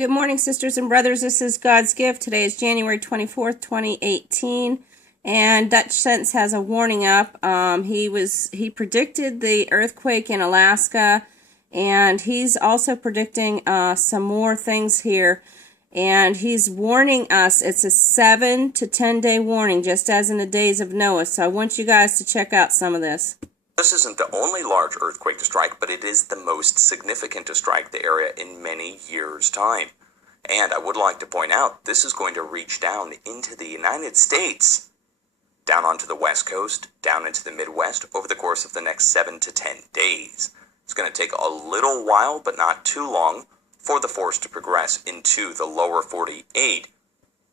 Good morning, sisters and brothers. This is God's Gift. Today is January 24th, 2018, and Dutch Sense has a warning up. He predicted the earthquake in Alaska, and he's also predicting some more things here, and he's warning us. It's a 7 to 10 day warning, just as in the days of Noah, so I want you guys to check out some of this. This isn't the only large earthquake to strike, but it is the most significant to strike the area in many years' time. And I would like to point out, this is going to reach down into the United States, down onto the West Coast, down into the Midwest, over the course of the next 7 to 10 days. It's going to take a little while, but not too long, for the force to progress into the lower 48,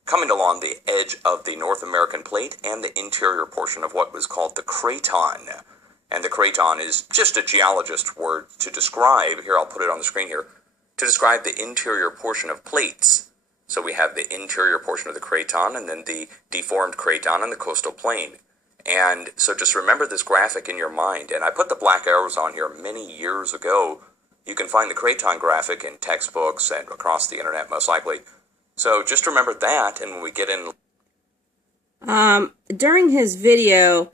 coming along the edge of the North American plate and the interior portion of what was called the craton. And the craton is just a geologist word to describe, here I'll put it on the screen here, to describe the interior portion of plates. So we have the interior portion of the craton and then the deformed craton and the coastal plain. And so just remember this graphic in your mind. And I put the black arrows on here many years ago. You can find the craton graphic in textbooks and across the internet most likely. So just remember that, and when we get in... During his video,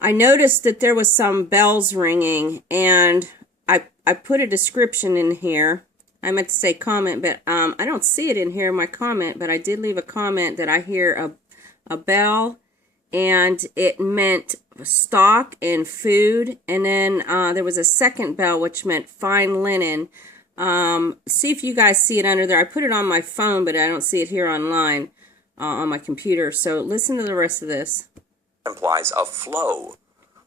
I noticed that there was some bells ringing, and I put a description in here. I meant to say comment, but I don't see it in here in my comment, but I did leave a comment that I hear a bell, and it meant stock and food, and then there was a second bell which meant fine linen. See if you guys see it under there. I put it on my phone, but I don't see it here online on my computer, so listen to the rest of this. Implies a flow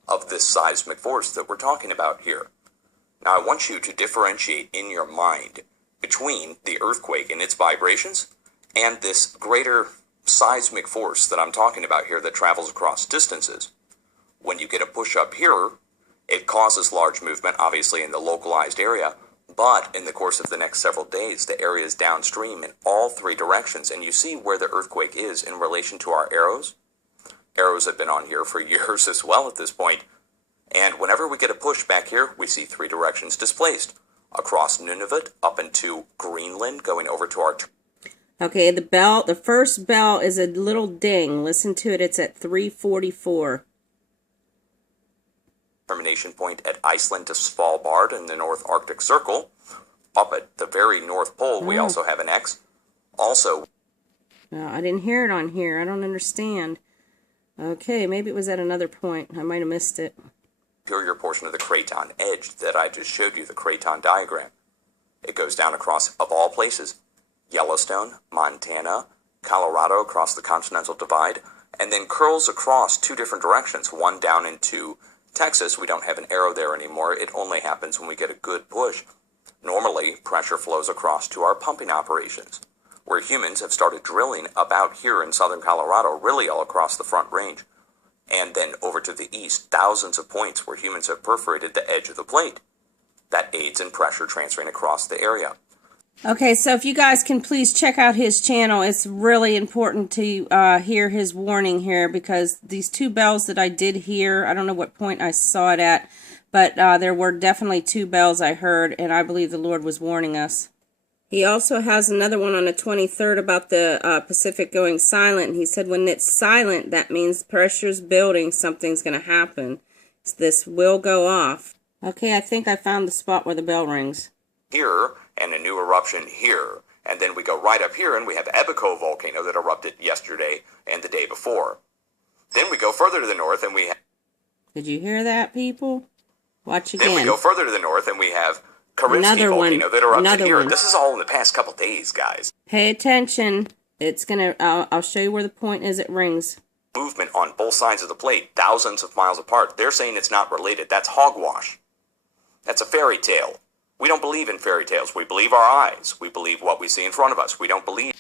of this seismic force that we're talking about here. Now I want you to differentiate in your mind between the earthquake and its vibrations and this greater seismic force that I'm talking about here that travels across distances. When you get a push up here, it causes large movement, obviously in the localized area, but in the course of the next several days, the area is downstream in all three directions, and you see where the earthquake is in relation to our arrows. Arrows have been on here for years as well at this point. And whenever we get a push back here, we see three directions displaced. Across Nunavut, up into Greenland, going over to our... Okay, the first bell is a little ding. Listen to it, it's at 3:44. Termination point at Iceland to Svalbard in the North Arctic Circle. Up at the very North Pole, we also have an X. Also... I didn't hear it on here. I don't understand. Okay, maybe it was at another point. I might have missed it. Interior portion of the craton edge that I just showed you, the craton diagram. It goes down across, of all places, Yellowstone, Montana, Colorado across the Continental Divide, and then curls across two different directions, one down into Texas. We don't have an arrow there anymore. It only happens when we get a good push. Normally, pressure flows across to our pumping operations, where humans have started drilling about here in southern Colorado, really all across the Front Range. And then over to the east, thousands of points where humans have perforated the edge of the plate. That aids in pressure transferring across the area. Okay, so if you guys can please check out his channel, it's really important to hear his warning here, because these two bells that I did hear, I don't know what point I saw it at, but there were definitely two bells I heard, and I believe the Lord was warning us. He also has another one on the 23rd about the Pacific going silent. He said when it's silent, that means pressure's building, something's going to happen. This will go off. Okay, I think I found the spot where the bell rings. Here, and a new eruption here. And then we go right up here, and we have Ebico volcano that erupted yesterday and the day before. Then we go further to the north, and we have... Did you hear that, people? Watch again. Then we go further to the north, and we have... Karinsky volcano that erupted here. This is all in the past couple days, guys. Pay attention. It's gonna. I'll show you where the point is. It rings. Movement on both sides of the plate, thousands of miles apart. They're saying it's not related. That's hogwash. That's a fairy tale. We don't believe in fairy tales. We believe our eyes. We believe what we see in front of us. We don't believe.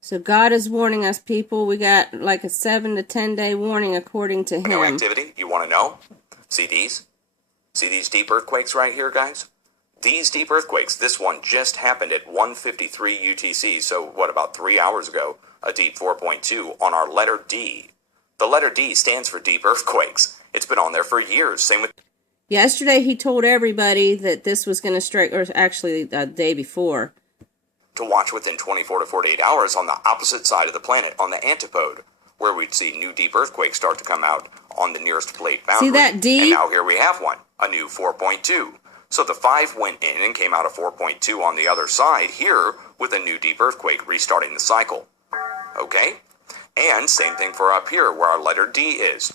So God is warning us, people. We got like a 7 to 10 day warning according to him. No activity. You want to know? See these? See these deep earthquakes right here, guys? These deep earthquakes, this one just happened at 1:53 UTC, so what, about 3 hours ago, a deep 4.2 on our letter D. The letter D stands for deep earthquakes. It's been on there for years. Same with... Yesterday he told everybody that this was going to strike, or actually the day before. to watch within 24 to 48 hours on the opposite side of the planet, on the antipode, where we'd see new deep earthquakes start to come out on the nearest plate boundary. See that D? And now here we have one, a new 4.2. So the 5 went in and came out of 4.2 on the other side here with a new deep earthquake restarting the cycle. Okay? And same thing for up here where our letter D is.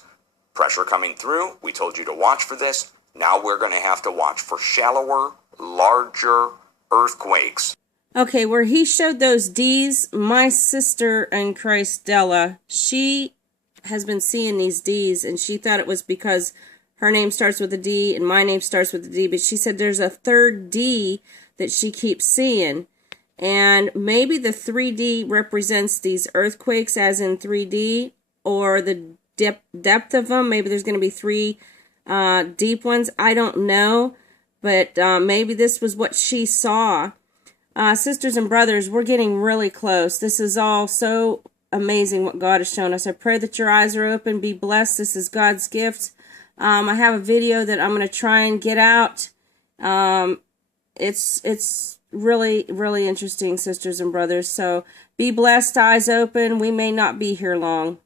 Pressure coming through. We told you to watch for this. Now we're going to have to watch for shallower, larger earthquakes. Okay, where he showed those D's, my sister in Christ, Della, she has been seeing these D's, and she thought it was because her name starts with a D and my name starts with a D, but she said there's a third D that she keeps seeing. And maybe the 3D represents these earthquakes as in 3D, or the depth of them. Maybe there's going to be 3 deep ones. I don't know, but maybe this was what she saw. Sisters and brothers, we're getting really close. This is all so amazing what God has shown us. I pray that your eyes are open. Be blessed. This is God's gift. I have a video that I'm going to try and get out. It's really, really interesting, sisters and brothers. So be blessed, eyes open. We may not be here long.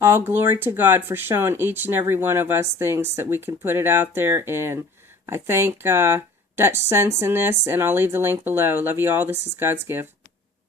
All glory to God for showing each and every one of us things that we can put it out there. And I thank Dutch Sense in this, and I'll leave the link below. Love you all. This is God's gift.